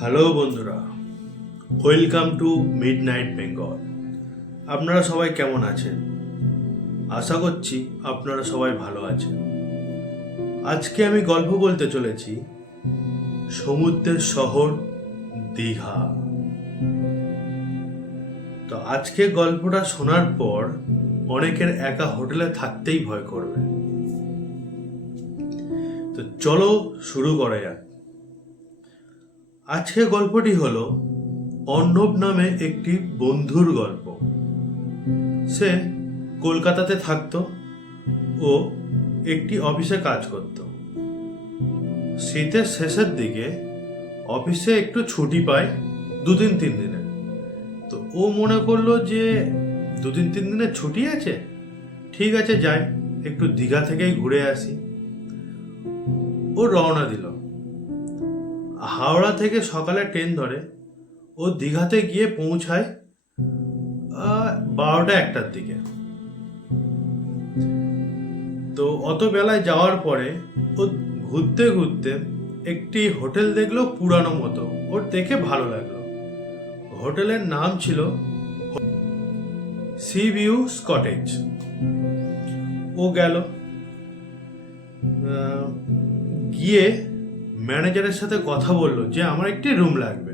Hello বন্ধুরা, welcome to midnight Bengal. আপনারা সবাই কেমন আছেন? আশা করছি আপনারা সবাই ভালো আছেন। আজকে আমি গল্প বলতে চলেছি সমুদ্রের শহর দীঘা। তো আজকে গল্পটা শোনার পর অনেকের একা হোটেলে থাকতেই ভয় করবে। তো চলো শুরু করা যাক। আজকে গল্পটি হলো অর্ণব নামে একটি বন্ধুর গল্প। সে কলকাতাতে থাকতো ও একটি অফিসে কাজ করত। শীতের শেষের দিকে অফিসে একটু ছুটি পায় 2-3 দিনের। তো ও মনে করলো যে 2-3 দিনের ছুটি আছে, ঠিক আছে যাই, একটু দীঘা থেকেই ঘুরে আসি। ও রওনা দিল। হাওড়া থেকে সকালে ট্রেন ধরে ও দীঘাতে গিয়ে পৌঁছায় 12টা-1টার দিকে। তো অত বেলায় যাওয়ার পরে ও ঘুরতে ঘুরতে একটি হোটেল দেখলো পুরানো মতো, ওর দেখে ভালো লাগলো। হোটেলের নাম ছিল সি ভিউ কটেজ। ও গেল, গিয়ে ম্যানেজারের সাথে কথা বললো যে আমার একটি রুম লাগবে।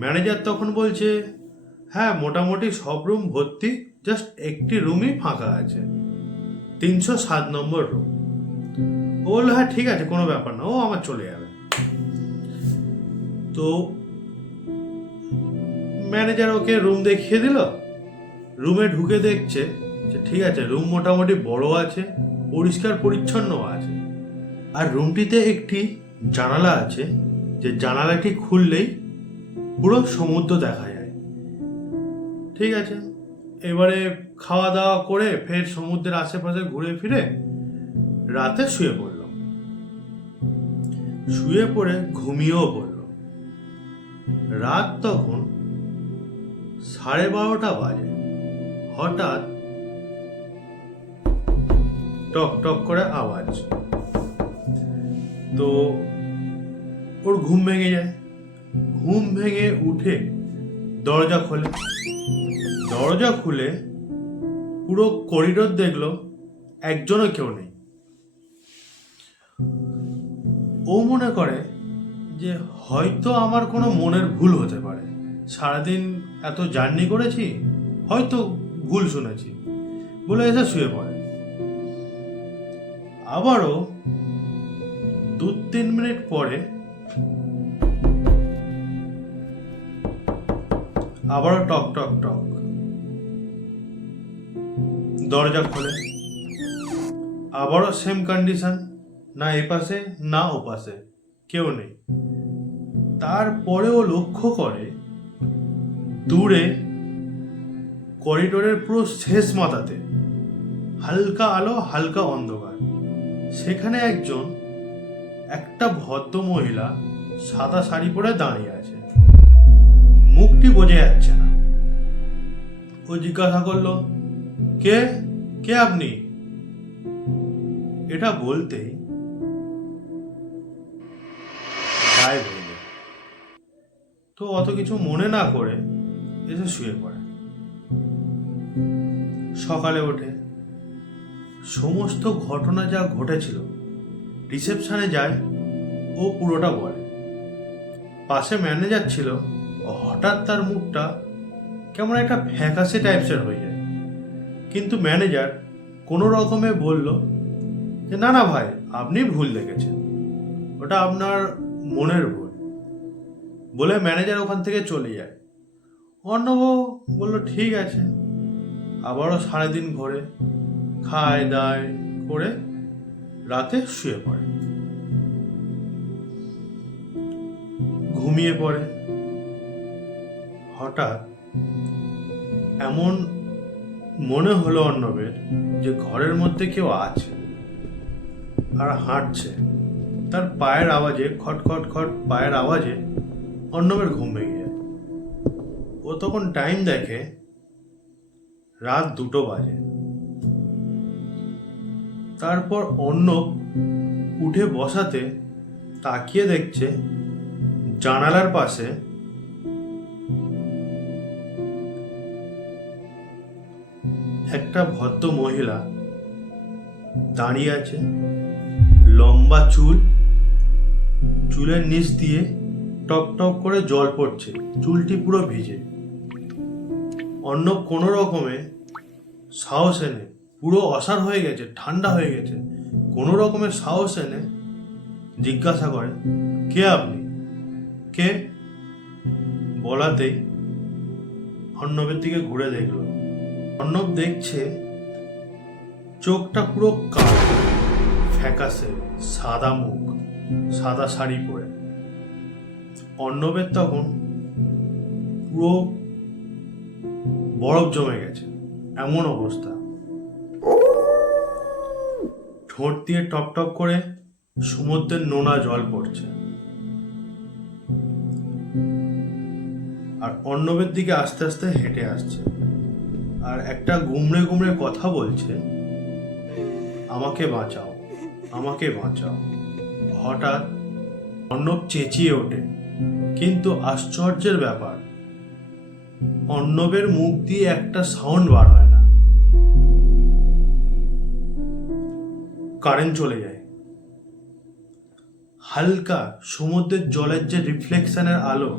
ম্যানেজার তখন বলছে হ্যাঁ, মোটামুটি সব রুম ভর্তি, জাস্ট একটি রুমই ফাঁকা আছে, 307 নম্বর রুম। ও বললো হ্যাঁ ঠিক আছে, কোনো ব্যাপার না, ও আমার চলে যাবে। তো ম্যানেজার ওকে রুম দেখিয়ে দিল। রুমে ঢুকে দেখছে যে ঠিক আছে, রুম মোটামুটি বড় আছে, পরিষ্কার পরিচ্ছন্ন আছে। আর রুমটিতে একটি জানালা আছে, যে জানালাটি খুললেই পুরো সমুদ্র দেখা যায়। ঠিক আছে, এবারে খাওয়া দাওয়া করে ফের সমুদ্রের আশেপাশে ঘুরে ফিরে রাতে শুয়ে পড়ল। শুয়ে পড়ে ঘুমিয়েও পড়ল। রাত তখন 12:30 বাজে। হঠাৎ টক টক করে আওয়াজ। তো ওর ঘুম ভেঙে যায়। ঘুম ভেঙে উঠে দরজা খোলে। দরজা খুলে পুরো করিডোর দেখলো, একজনও কেউ নেই। ও মনে করে যে হয়তো আমার কোনো মনের ভুল হতে পারে, সারাদিন এত জার্নি করেছি, হয়তো ভুল শুনেছি বলে এসে শুয়ে পড়ে। আবারও 2-3 মিনিট পরে আবারও টক টক টক। দরজা খোলে, আবারও সেম কন্ডিশন, না এপাশে না ওপাশে কেউ নেই। তারপরেও লক্ষ্য করে দূরে করিডোরের পুরো শেষ মাথাতে হালকা আলো, হালকা অন্ধকার, সেখানে একটা ভদ্র মহিলা সাদা শাড়ি পরে দাঁড়িয়ে আছে। মুখটি বোঝা যাচ্ছে না। ও জিজ্ঞাসা করলো কে কে আপনি? এটা বলতেই গায়েব হয়ে যায়। তো অত কিছু মনে না করে এসে শুয়ে পড়ে। সকালে ওঠে, সমস্ত ঘটনা যা ঘটেছিল রিসেপশনে যায়, ও পুরোটা বলে। পাশে ম্যানেজার ছিল, হঠাৎ তার মুখটা কেমন একটা ফ্যাকাশে টাইপসের হয়ে যায়। কিন্তু ম্যানেজার কোনো রকমে বলল যে না না ভাই, আপনি ভুল দেখেছেন, ওটা আপনার মনের ভুল বলে ম্যানেজার ওখান থেকে চলে যায়। অর্ণব বলল ঠিক আছে। আবারও সারাদিন ঘোরে, খায় দায় করে রাতে শুয়ে পড়ে। ঘুমিয়ে পড়ে। হঠাৎ এমন মনে হলো অর্ণবের যে ঘরের মধ্যে কেউ আছে আর হাঁটছে। তার পায়ের আওয়াজে, খট খট খট পায়ের আওয়াজে অর্ণবের ঘুম ভেঙে যায়। ও তখন টাইম দেখে, রাত 2টো বাজে। তারপর অর্ণব উঠে বসাতে তাকিয়ে দেখছে জানালার পাশে একটা ভদ্র মহিলা দাঁড়িয়ে আছে। লম্বা চুল, চুলের নিচ দিয়ে টপ টপ করে জল পড়ছে, চুলটি পুরো ভিজে। অর্ণব কোনো রকমে সাহস এনে, পুরো অসাড় হয়ে গেছে, ঠান্ডা হয়ে গেছে, কোনো রকমের সাহস এনে জিজ্ঞাসা করে, কে আপনি? কে? বলাতেই অর্ণবের দিকে ঘুরে দেখলো। অর্ণব দেখছে চোখটা পুরো কালো, ফ্যাকাশে, সাদা মুখ, সাদা শাড়ি পরে। অর্ণবের তখন পুরো বরফ জমে গেছে, এমন অবস্থা। ঠোঁট দিয়ে টপ টপ করে সমুদ্রের নোনা জল পড়ছে। আর অর্ণবের দিকে আস্তে আস্তে হেঁটে আসছে, আর একটা গুমড়ে গুমড়ে কথা বলছে, আমাকে বাঁচাও, আমাকে বাঁচাও। হঠাৎ অর্ণব চেঁচিয়ে ওঠে, কিন্তু আশ্চর্যের ব্যাপার, অর্ণবের মুখ দিয়ে একটা সাউন্ড বার হয় না। কারেন্ট চলে যায়। হালকা সমুদ্রের জলের যে রিফ্লেকশনের আলো,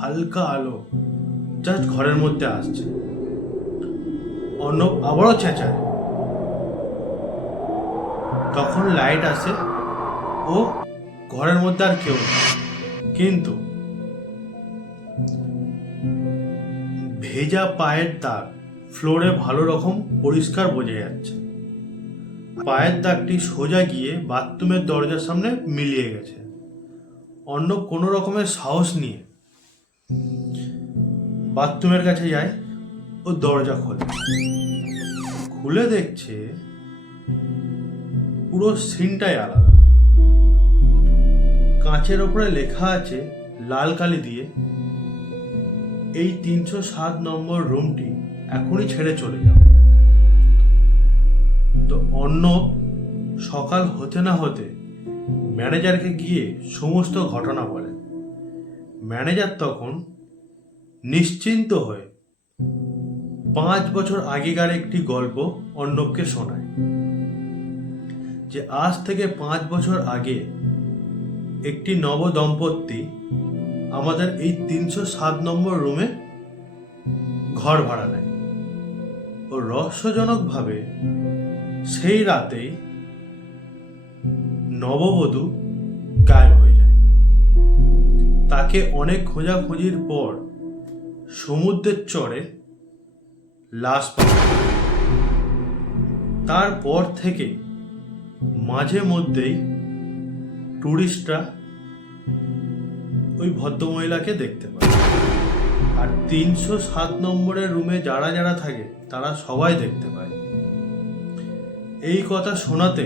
হালকা আলো জাস্ট ঘরের মধ্যে আসছে। অর্ণব আবারও চেঁচায়। তখন লাইট আসে ও ঘরের মধ্যে আর কেউ নেই, কিন্তু ভেজা পায়ের দাগ ফ্লোরে ভালো রকম পরিষ্কার বোঝা যাচ্ছে। পায়ের দাগটি সোজা গিয়ে বাথরুমের দরজার সামনে মিলিয়ে গেছে। অর্ণব কোনো রকমের সাহস নিয়ে বাথরুমের কাছে যায় ও দরজা খোলে। খুলে দেখছে পুরো সিনটাই আলাদা। কাঁচের ওপরে লেখা আছে লাল কালি দিয়ে, এই 307 নম্বর রুমটি এখনই ছেড়ে চলে যাও। তো অর্ণব সকাল হতে না হতে ম্যানেজারকে গিয়ে সমস্ত ঘটনা বলে। ম্যানেজার তখন নিশ্চিন্ত হয়ে 5 বছর আগেকার একটি গল্প অর্ণবকে শোনায়, যে আজ থেকে 5 বছর আগে একটি নব দম্পতি আমাদের এই 307 নম্বর রুমে ঘর ভাড়া নেয়। ও রহস্যজনকভাবে সেই রাতেই নববধূ গায়েব হয়ে যায়। তাকে অনেক খোঁজাখুঁজির পর সমুদ্রের চরে লাশ পাওয়া যায়। তারপর থেকে মাঝে মধ্যেই টুরিস্টরা ওই ভদ্রমহিলাকে দেখতে পায়। আর 307 নম্বরের রুমে যারা যারা থাকে তারা সবাই দেখতে পায়। এই কথা শোনাতে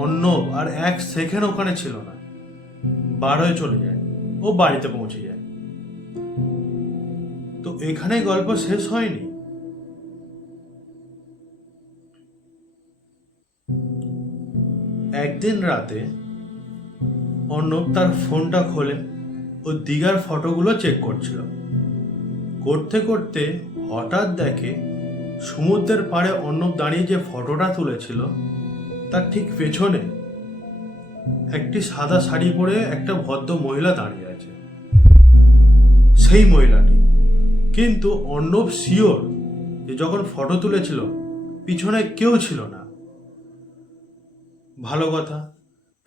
অর্ণব আর 1 সেকেন্ড ওখানে ছিল না, বার হয়ে চলে যায়, ও বাড়িতে পৌঁছে যায়। তো এখানে গল্প শেষ হয়নি। একদিন রাতে অর্ণব তার ফোনটা খোলে ও দীঘার ফটোগুলো চেক করছিল। করতে করতে হঠাৎ দেখে সমুদ্রের পাড়ে অর্ণব দাঁড়িয়ে যে ফটোটা তুলেছিল তার ঠিক পেছনে একটি সাদা শাড়ি পরে একটা ভদ্র মহিলা দাঁড়িয়ে আছে। সেই মহিলাটি, কিন্তু অর্ণব শিওর যে যখন ফটো তুলেছিল পিছনে কেউ ছিল না। ভালো কথা,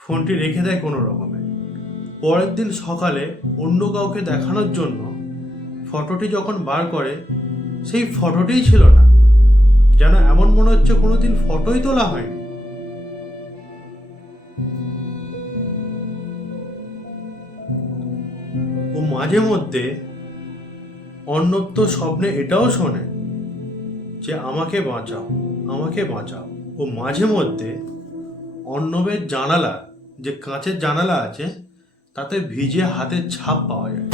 ফোনটি রেখে দেয় কোনো রকমে। পরের দিন সকালে অন্য কাউকে দেখানোর জন্য ফটোটি যখন বার করে, সেই ফটোটিই ছিল না। যেন এমন মনে হচ্ছে কোনোদিন ফটোই তোলা হয়নি। ও মাঝে মধ্যে অর্ণব তো স্বপ্নে এটাও শোনে যে আমাকে বাঁচাও, আমাকে বাঁচাও। ও মাঝে মধ্যে অর্ণবের জানালা, যে কাঁচের জানালা আছে, তাতে ভিজে হাতের ছাপ পাওয়া যায়।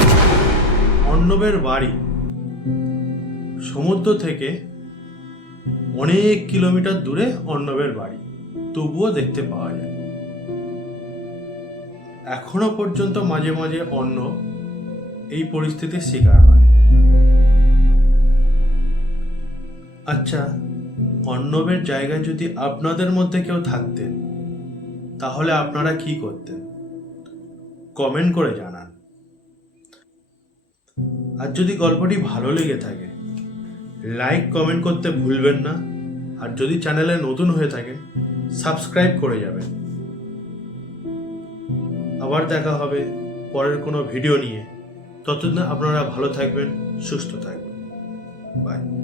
অর্ণবের বাড়ি সমুদ্র থেকে অনেক কিলোমিটার দূরে অর্ণবের বাড়ি, তবুও দেখতে পাওয়া যায়। এখনো পর্যন্ত মাঝে মাঝে অন্য এই পরিস্থিতির শিকার হয়। আচ্ছা, অর্ণবের জায়গায় যদি আপনাদের মধ্যে কেউ থাকতেন, তাহলে আপনারা কি করতেন? কমেন্ট করে জানান। আর যদি গল্পটি ভালো লেগে থাকে, লাইক কমেন্ট করতে ভুলবেন না। আর যদি চ্যানেলে নতুন হয়ে থাকেন, সাবস্ক্রাইব করে যাবেন। আবার দেখা হবে পরের কোনো ভিডিও নিয়ে। ততদিন আপনারা ভালো থাকবেন, সুস্থ থাকবেন। বাই।